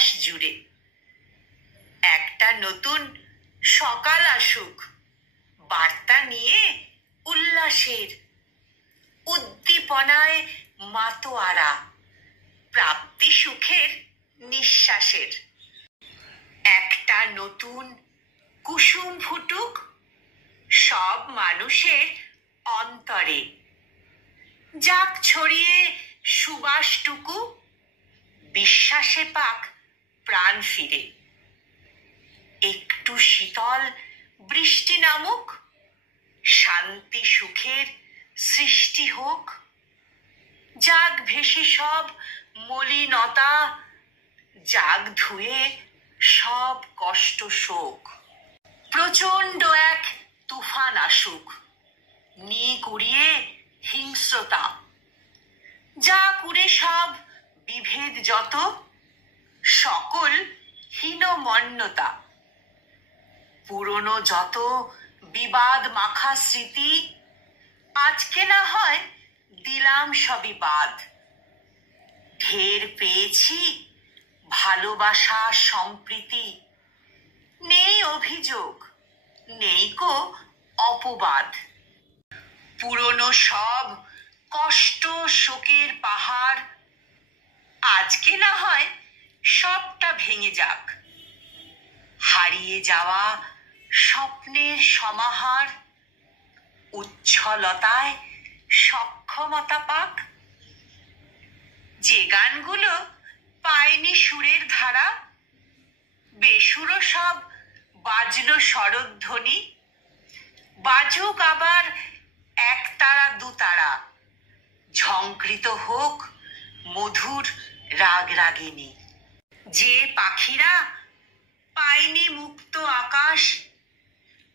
আকাশ জুড়ে। একটা নতুন সকাল আসুক, বার্তা নিয়ে উল্লাসের, উদ্দীপনায় মাতোয়ারা, প্রাপ্তি সুখের নিঃশ্বাসের। একটা নতুন কুসুম ফুটুক সব মানুষের অন্তরে, যাক ছড়িয়ে সুবাসটুকু, বিশ্বাসে পাক প্রাণ ফিরে। একটু শীতল বৃষ্টি নামুক, শান্তি সুখের সৃষ্টি হোক, যাক ভেসে সব মলিনতা, যাক ধুয়ে সব কষ্ট শোক। প্রচণ্ড এক তুফান আসুক, নিক উড়িয়ে হিংস্রতা, যাক উড়ে সব বিভেদ যত, সকল হীনমন্যতা। পুরনো যত বিবাদ মাখা স্মৃতি, আজকে না হয় দিলাম সবই বাদ। ঢের পেয়েছি ভালোবাসা সম্প্রীতি, নেই অভিযোগ নেই কো অপবাদ। পুরনো সব কষ্ট শোকের পাহাড়, আজকে না হয় সবটা ভেঙে যাক। হারিয়ে যাওয়া স্বপ্নের সমাহার, উচ্ছলতায় সক্ষমতা পাক। যে গানগুলো পায়নি সুরের ধারা, বেসুরো সব বাজলো শরধ্বনি, বাজুক আবার একতারা দুতারা, ঝংকৃত হোক মধুর রাগ রাগিনী। যে পাখিরা পায়নি মুক্ত আকাশ,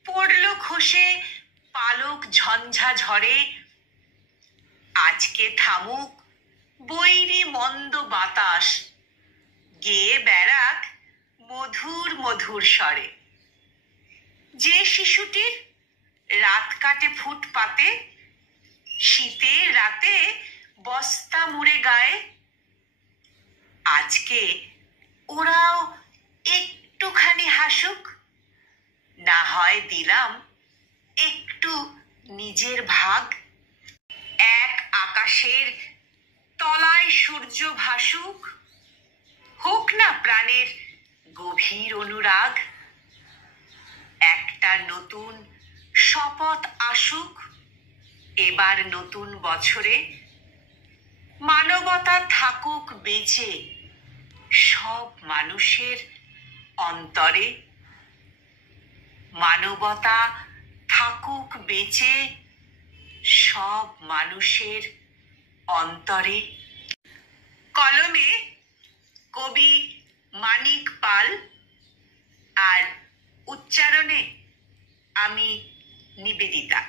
পড়ল খসে পালক ঝঞ্ঝা ঝড়ে, আজকে থামুক বৈরী মন্দ বাতাস, গেয়ে বেড়াক মধুর মধুর স্বরে। যে শিশুটির রাত কাটে ফুটপাতে, শীতের রাতে বস্তা মুড়ে গায়ে, আজকে ওরাও একটুখানি হাসুক, না হয় দিলাম একটু নিজের ভাগ। এক আকাশের তলায় সূর্য ভাসুক, হোক না প্রাণের গভীর অনুরাগ। একটা নতুন শপথ আসুক এবার নতুন বছরে, মানবতা থাকুক বেঁচে সব মানুষের অন্তরে। মানবতা থাকুক বেঁচে সব মানুষের অন্তরে। কলমে কবি মানিক পাল, আর উচ্চারণে আমি নিবেদিতা।